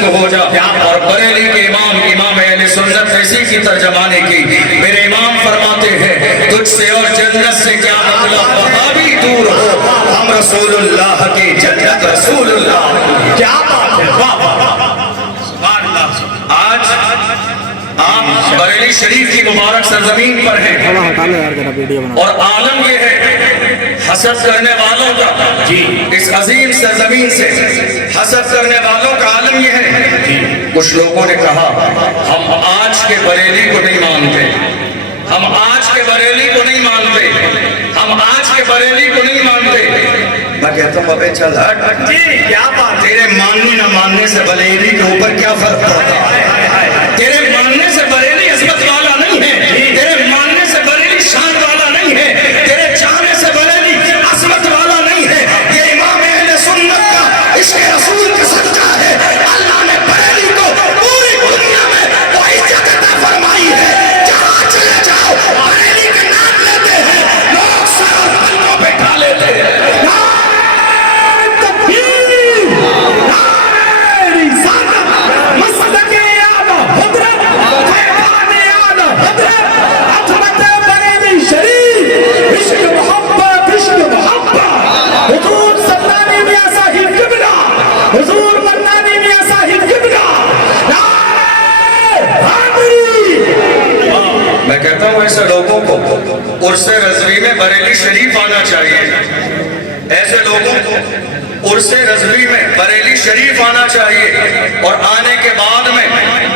تنگ ہو جا. اور بریلی کے امام اہل سنت اسی کی ترجمانی کی. میرے امام فرماتے ہیں تجھ سے اور جنت سے کیا مطلب, وہاں بھی دور ہو, ہم رسول اللہ کی جنت رسول اللہ. کیا بات ہے, سبحان اللہ. آج آپ بریلی شریف کی مبارک سرزمین پر ہیں اور عالم یہ ہے حسد کرنے والوں کا, جی اس عظیم سرزمین سے حسد کرنے والوں کا عالم یہ ہے. جی کچھ لوگوں نے کہا ہم آج کے بریلی کو نہیں مانتے, ہم آج کے بریلی کو نہیں مانتے, ہم آج کے بریلی کو نہیں مانتے. میں کہتا ہوں ابے چل ہٹ, جی کیا بات, تیرے ماننے نہ ماننے سے بریلی کے اوپر کیا فرق پڑتا ہے. تیرے ماننے سے بریلی عظمت والا نہیں ہے, تیرے ماننے سے بریلی شان والا نہیں ہے, تیرے چاہنے سے بریلی عظمت والا نہیں ہے. یہ امام اہل سنت کا عشق رسول کا صدقہ ہے. اللہ نے بریلی کو پوری دنیا میں وہ عزت عطا فرمائی ہے. جہاں چلے جاؤ بریلی کے نام لیتے ہیں لوگ, سر اور پلکوں پہ اٹھا لیتے ہیں. میں کہتا ہوں ایسے لوگوں کو عرس رضوی میں بریلی شریف آنا چاہیے. ایسے لوگوں کو عرس رضوی میں بریلی شریف آنا چاہیے اور آنے کے بعد میں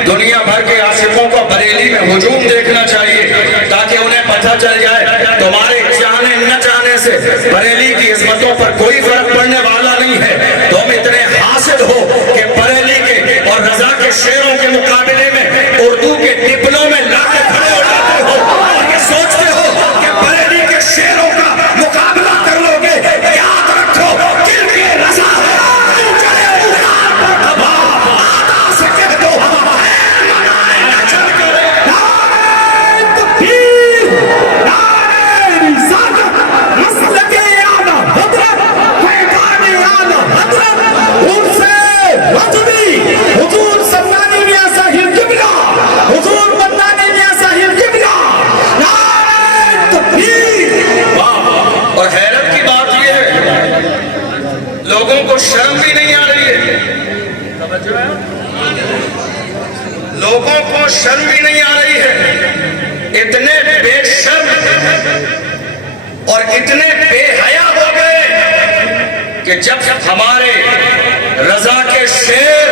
دنیا بھر کے عاشقوں کو بریلی میں ہجوم دیکھنا چاہیے تاکہ انہیں پتہ چل جائے تمہارے چاہنے نہ چاہنے سے بریلی کی عظمتوں پر کوئی فرق پڑنے والا نہیں ہے. تم اتنے حاسد ہو کہ بریلی کے اور رضا کے شعروں کے مقابلے میں اردو کے ڈپلوں میں لا کے کھڑے ہو جاتے ہو اور یہ سوچتے ہو کہ بریلی کے شعروں کا مقابلہ کر لو گے. یاد رکھو دل کے رضا ہے, لوگوں کو شرم بھی نہیں آ رہی ہے, لوگوں کو شرم بھی نہیں آ رہی ہے. اتنے بے شرم اور اتنے بے حیا ہو گئے کہ جب ہمارے رضا کے شعر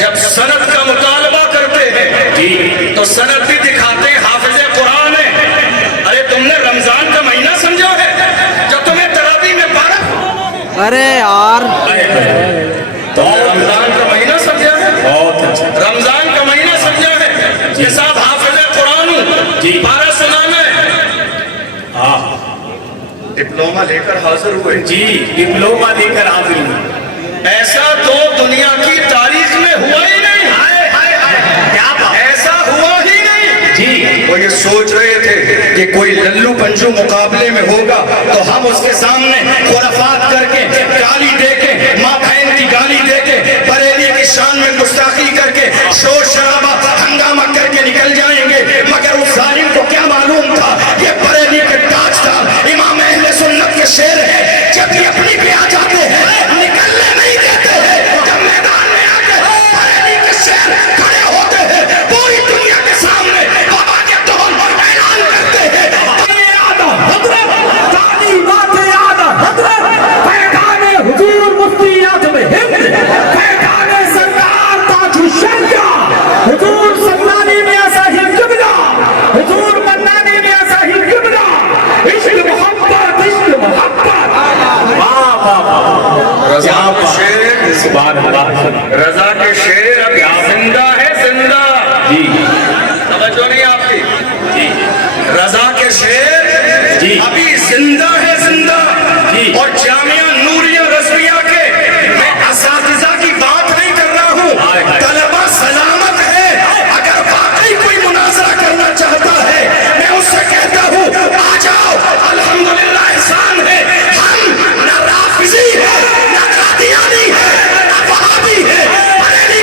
جب سند کا مطالبہ کرتے ہیں تو سند بھی دکھاتے ہیں حافظ قرآن ہے. ارے تم نے رمضان کا مہینہ سمجھا ہے جو تمہیں تراویح میں پارا, ارے یار تم نے رمضان کا مہینہ سمجھا ہے, رمضان کا مہینہ سمجھا ہے کہ صاحب حافظ قرآن ہوں, پارا سنانا ہے. ڈپلومہ لے کر حاضر ہوئے, جی ڈپلومہ لے کر حاضر ہوئے. ایسا تو دنیا کی تاریخ میں ہوا ہی نہیں, ایسا ہوا ہی نہیں. جی وہ یہ سوچ رہے تھے کہ کوئی للو پنجو مقابلے میں ہوگا تو ہم اس کے سامنے خرافات کر کے, گالی دے کے, ماں بہن کی گالی دے کے, بریلی کی شان میں گستاخی کر کے, شور شرابہ ہنگامہ کر کے نکل جائیں گے. مگر اس ظالم کو کیا معلوم تھا یہ بریلی کے تاجدار امام اہل سنت کے شعر ہے. جب یہ اپنی پہ آ جاتے ہیں نکلنے نہیں دیتے ہیں, جب میدان میں آ کے بریلی کے شعر کھڑے ہوتے ہیں پوری دنیا کے سامنے بابا کے ڈھول اعلان کرتے ہیں. حضور مفتی اعظم ہند پیغام سرکار تاج الشریعہ حضور سلطانی میاں صاحب قبلہ, حضور منانی میاں صاحب قبلہ. عشق محبت, عشق محبت. رضا کے شعر, رضا کے شعر اب زندہ ہے, زندہ. جی توجہ نہیں آپ کی, جی رضا کے شعر ابھی زندہ ہے, زندہ. اور جامعہ نوریہ رضویہ کے میں اساتذہ کی بات نہیں کر رہا ہوں, طلبہ سلامت ہے. اگر واقعی کوئی مناظرہ کرنا چاہتا ہے میں اس سے کہتا ہوں آ جاؤ, الحمدللہ احسان ہے. ہم نہ رافضی ہے, نہ قادیانی ہے, نہ وہابی ہے. بریلی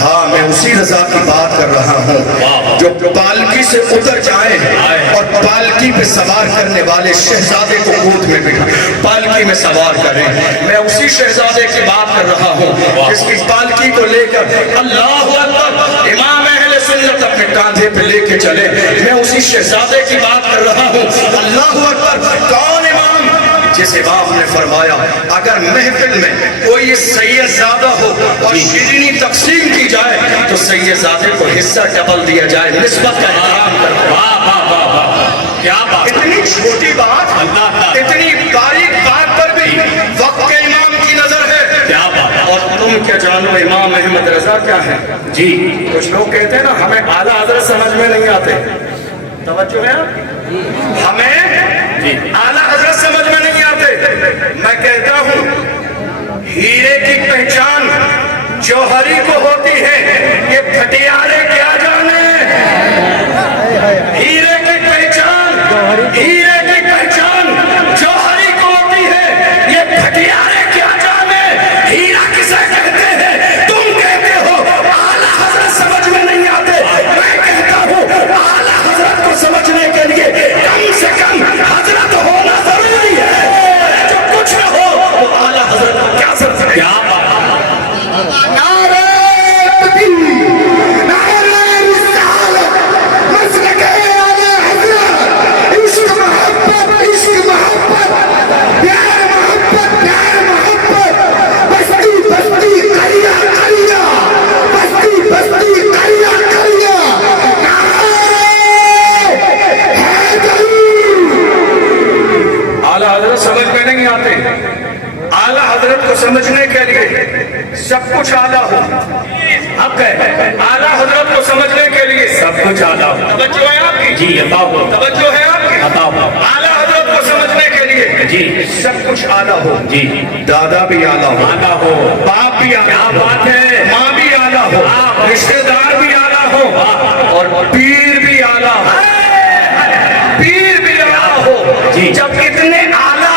ہاں میں اسی رضا کی بات کر رہا ہوں جو پالکی سے اتر جائے اور پالکی پہ سوار کرنے والے شہزادے کو گود میں بٹھا پالکی میں سوار کریں. میں اسی شہزادے کی بات کر رہا ہوں جس کی پالکی کو لے کر اللہ اکبر امام اہل سنت اپنے کاندھے پہ لے کے چلے. میں اسی شہزادے کی بات کر رہا ہوں. اللہ اکبر. کون امام؟ جس امام نے فرمایا اگر محفل میں کوئی سید زادہ ہو اور شیرینی تقسیم کی جائے تو سید زادے کو حصہ ڈبل دیا جائے. نسبت کا احترام کرتے. واہ واہ واہ واہ کیا بات. اتنی چھوٹی بات اتنی باریک بات پر بھی وقت کے امام کی نظر ہے. کیا بات. اور تم کیا جانو امام احمد رضا کیا ہے؟ جی کچھ لوگ کہتے ہیں نا ہمیں اعلیٰ حضرت سمجھ میں نہیں آتے. توجہ ہے آپ؟ ہمیں اعلیٰ حضرت سمجھ میں نہیں آتے. میں کہتا ہوں ہیرے کی پہچان جوہری کو ہوتی ہے. یہ پھٹیارے کیا جانے. ہیرے کی پہچان جوہری کو ہوتی ہے. یہ پھٹیارے کیا جانے. ہیرا کسے کہتے ہیں؟ تم کہتے ہو اعلیٰ حضرت سمجھ میں نہیں آتے. میں کہتا ہوں اعلیٰ حضرت کو سمجھنے کے لیے کم سے کم حضرت ہونا ضروری ہے. جو کچھ نہ ہو وہ اعلیٰ حضرت کو کیا سمجھے. کیا بات. اعلیٰ حضرت سمجھ میں نہیں آتے. اعلیٰ حضرت کو سمجھنے کے لیے سب کچھ اعلیٰ ہو. اب اعلیٰ حضرت کو سمجھنے کے لیے سب کچھ آدھا ہو. توجہ ہے آپ کی. جی عطا ہو. توجہ ہے آپ کی. عطا ہو. اعلیٰ حضرت کو سمجھنے کے لیے جی سب کچھ اعلیٰ ہو. جی دادا بھی اعلیٰ ہو. آدھا ہو. باپ بھی کیا اعلیٰ ہو. بات ہے. ماں بھی اعلیٰ ہو. رشتہ دار بھی اعلیٰ ہو. اور پیر بھی اعلیٰ ہو. پیر بھی اعلیٰ ہو. جی. جب اتنے اعلیٰ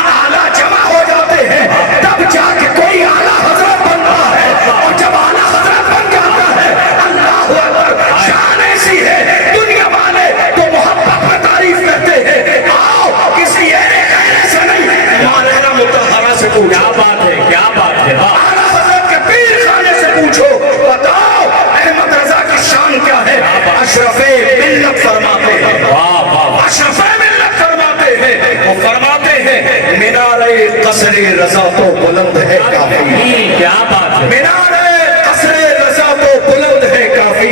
جمع ہو جاتے ہیں تب جا کے کوئی اعلیٰ حضرت بنتا ہے. اور جب اعلیٰ حضرت بن جاتا ہے اللہ اکبر شان ایسی ہے دنیا والے تو محبت میں تعریف کرتے ہیں. آؤ کسی ایرے کہنے سے نہیں مارہرہ متحرہ سے پوچھو. کیا بات ہے. کیا بات ہے. واہ. اعلیٰ حضرت کے پیر خانے سے پوچھو. بتاؤ احمد رضا کی شان کیا ہے. اشرف ملت فرماتے ہیں. واہ واہ. اشرف ملت فرماتے ہیں. وہ فرماتے ہیں مینارے قصر رضا تو بلند ہے کافی. کیا بات ہے. مینارے قصر رضا تو بلند ہے کافی.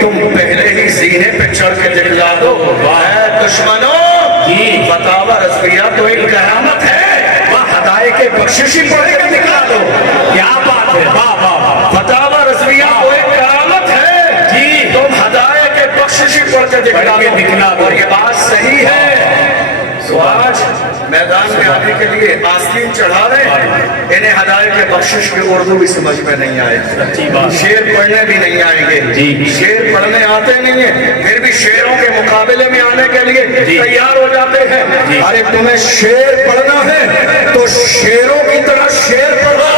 تم پہلے ہی سینے پہ چڑھ کے دکھلا دو. اے دشمنوں جی. فتاوی رضویہ تو ایک کرامت ہے. وہ ہدایت کے بخششی پڑھ کے دکھلا دو. کیا بات ہے. واہ واہ واہ. فتاوی رضویہ تو ایک کرامت ہے. جی. تم ہدایت کے بخششی پڑھ کے دکھلا دو. اور یہ بات صحیح ہے. تو آج میدان میں آنے کے لیے آستین چڑھا رہے ہیں. انہیں ہدایت کے بخشش کی اردو بھی سمجھ میں نہیں آئے. سچی بات. شعر پڑھنے بھی نہیں آئیں گے. جی. شعر پڑھنے آتے نہیں ہیں پھر بھی شعروں کے مقابلے میں آنے کے لیے جی. تیار ہو جاتے ہیں. جی. ارے تمہیں شعر پڑھنا ہے تو شعروں کی طرح شعر پڑھو.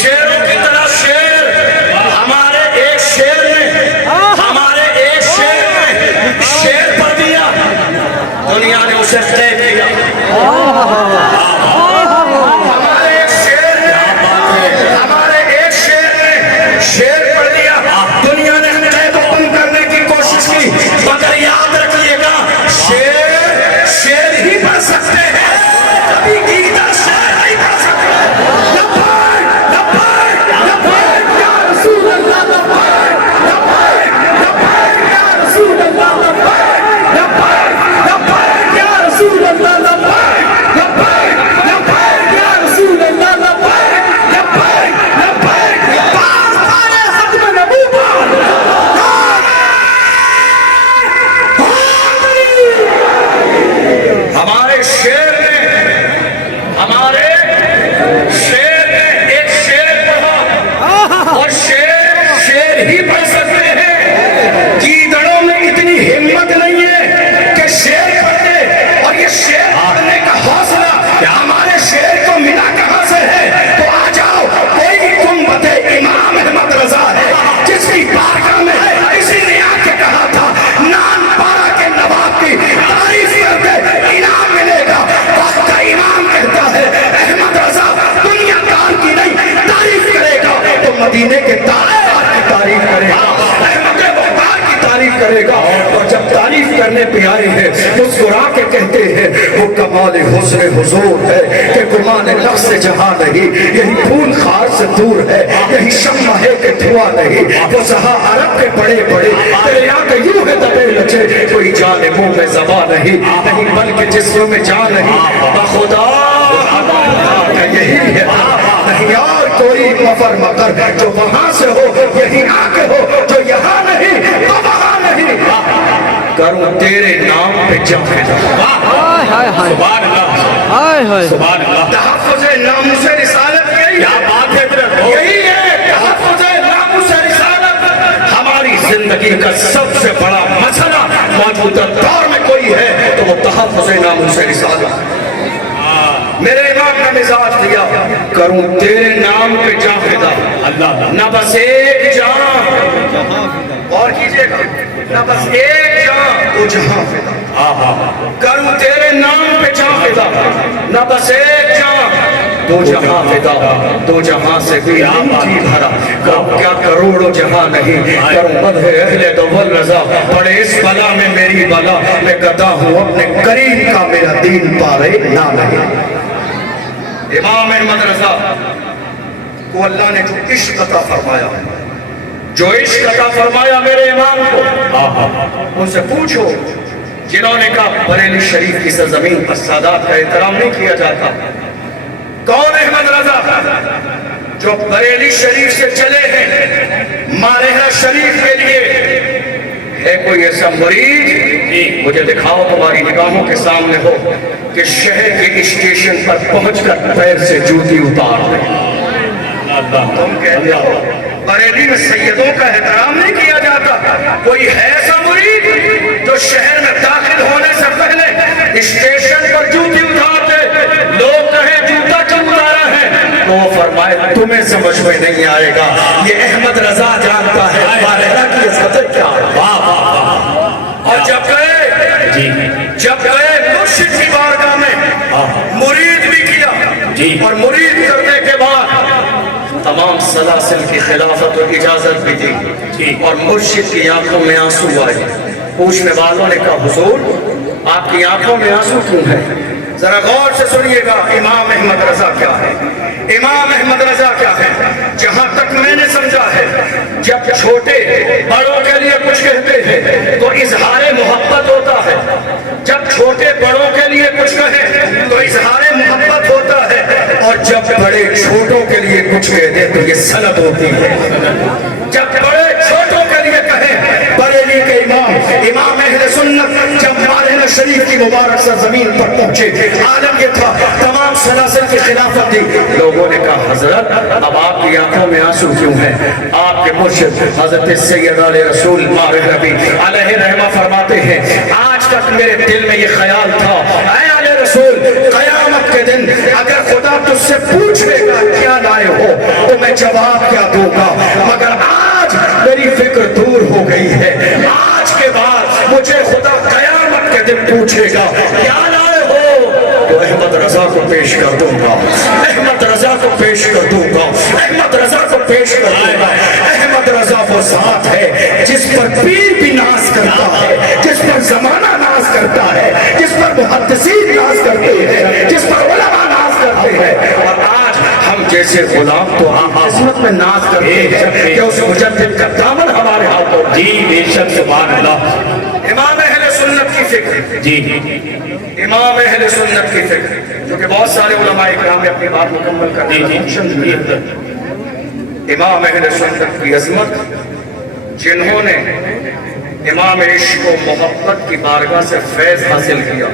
شعروں کی طرح شعر. ہمارے ایک شعر نے شعر پڑھ دیا دنیا نے اسے قید کیا. ہمارے ایک شعر نے شعر پڑھ دیا دنیا نے ہمیں قید و بند کرنے کی کوشش کی. مگر یاد رکھیے گا شعر ہی پڑھ سکتے ہیں کبھی گیتا شعر نہیں پڑھ سکتے. لبیک لبیک لبیک یا رسول اللہ. لبیک لبیک لبیک یا رسول اللہ. لبیک لبیک لبیک یا رسول اللہ. لبیک لبیک لبیک یا رسول اللہ. لبیک لبیک لبیک پاس پارے ختم نبوت. ہمارے شعر نے ایک شعر پڑھا اور شعر ہی پڑھ سکتے ہیں. گیدڑوں میں اتنی ہمت نہیں ہے کہ شعر پڑھتے اور یہ شعر پڑھنے کا حوصلہ ہمارے شعر کو ملا کہاں سے ہے. تو آ جاؤ کوئی بھی گنبد امام احمد رضا کہتے ہیں وہ کمال حسن حضور ہے کہ گمان نفس جہاں نہیں، یہی پھول خار سے دور ہے، یہی شمع ہے کہ دھواں نہیں، وہ سہا عرب کے بڑے بڑے تیرے آنکھ یوں ہے دبے لچے، کوئی جان منہ میں زبان نہیں بلکہ جسم میں جان نہیں، بخدا یہی ہے نہیں اور کوئی مفر مگر جو وہاں سے ہو، یہی آنکھ ہو جو یہاں نہیں تو وہاں نہیں، کروں تیرے نام پہ جاہد سبحان اللہ سبحان اللہ تحفظ ناموس رسالت کیا بات ہے یہی ہے تحفظ ناموس رسالت ہماری زندگی کا سب سے بڑا مسئلہ موجودہ دور میں کوئی ہے تو وہ تحفظ ناموس رسالت میرے امام نے مزاج دیا کروں تیرے نام پہ جان فدا اللہ نہ بس ایک جان اور کیجئے گا نہ بس ایک جان تو جہاں فدا کروں تیرے نام پہ جان فدا نہ بس ایک جان دو جہاں فدا دو جہاں سے بھی جی بھرا کیا کروڑوں جہاں نہیں کروں مدح اہل دول رضا پڑے اس بلا میں میری بلا میں گدا ہوں اپنے کریم کا میرا دین پارے نہ نہیں امام احمد رضا کو اللہ نے جو عشق عطا فرمایا جو عشق عطا فرمایا میرے امام کو ان سے پوچھو جنہوں نے کہا بریلی شریف کی سرزمین پر سادات کا احترام نہیں کیا جاتا کون احمد رضا جو بریلی شریف سے چلے ہیں مارہرہ شریف کے لیے ہے کوئی ایسا مرید مجھے دکھاؤ تمہاری نگاہوں کے سامنے ہو کہ شہر کے اسٹیشن پر پہنچ کر پیر سے جوتی اتار دے تم کہتے ہو بریلی میں سیدوں کا احترام نہیں کیا جاتا کوئی ہے ایسا مرید جو شہر میں داخل ہونے سے پہلے اسٹیشن پر جوتی اتار دے لوگ کہیں جوتا کیوں اتارا ہے تو وہ فرمائے تمہیں سمجھ میں نہیں آئے گا یہ احمد رضا جانتا ہے مارہرہ کی عزت کیا ہے اور جب گئے مرشد کی بارگاہ میں مرید بھی کیا اور مرید کرنے کے بعد تمام سلاسل کی خلافت اور اجازت بھی دی اور مرشد کی آنکھوں میں آنسو آئے پوچھنے والوں نے کہا حضور آپ کی آنکھوں میں آنسو کیوں ہے ذرا غور سے سنیے گا امام احمد رضا کیا ہے امام احمد رضا کیا ہے جہاں تک میں نے سمجھا ہے جب چھوٹے بڑوں کے لیے کچھ کہتے ہیں تو اظہار محبت ہوتا ہے جب چھوٹے بڑوں کے لیے کچھ کہیں تو اظہار محبت ہوتا ہے اور جب بڑے چھوٹوں کے لیے کچھ کہتے تو یہ سند ہوتی ہے جب بڑے چھوٹوں کے لیے کہیں بریلی کے امام اہل سنت جب مارہرہ شریف کی مبارک سرزمین پر پہنچے عالم یہ تھا تمام سلاسل کی خلافت دی لوگوں نے کہا حضرت اب آپ کی آنکھوں میں آنسو کیوں ہیں آپ کے مرشد حضرت سید علیہ رسول مارہرہ بھی علیہ رحمہ فرماتے ہیں آج تک میرے دل میں یہ خیال تھا اے علیہ رسول قیامت کے دن اگر خدا تجھ سے پوچھے گا کیا لائے ہو تو میں جواب کیا دوں گا مگر آج میری فکر دور ہو گئی ہے آج کے بعد مجھے خدا قیامت کے دن پوچھے گا کیا لائے ہو تو احمد رضا کو پیش کر دوں گا احمد رضا کو پیش کر دوں گا احمد رضا کو پیش کر دوں گا احمد رضا وہ ذات ہے جس پر پیر بھی ناز کرتا ہے جس پر زمانہ ناز کرتا ہے جس پر محدثین ناز کرتے ہیں جس پر علماء ناز کرتے ہیں اور آج ہم جیسے غلام تو عظمت میں ناز کرتے ہیں کہ اس مجدد کا دامن ہمارے ہاتھوں جی بے شک سبحان اللہ امام اہل سنت کی فکر جی امام اہل سنت کی فکر جو کہ بہت سارے علماء اکرام نے اپنی بات مکمل کرنے کا کوشش کی امام اہل سنت کی عظمت جنہوں نے امام عشق و محبت کی بارگاہ سے فیض حاصل کیا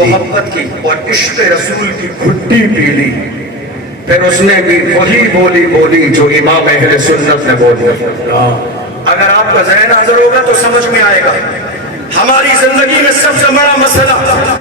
محبت کی اور عشق رسول کی گھٹی پی لی پھر اس نے بھی وہی بولی بولی جو امام اہل سنت نے بولی اگر آپ کا ذہن حاضر ہوگا تو سمجھ میں آئے گا ہماری زندگی میں سب سے بڑا مسئلہ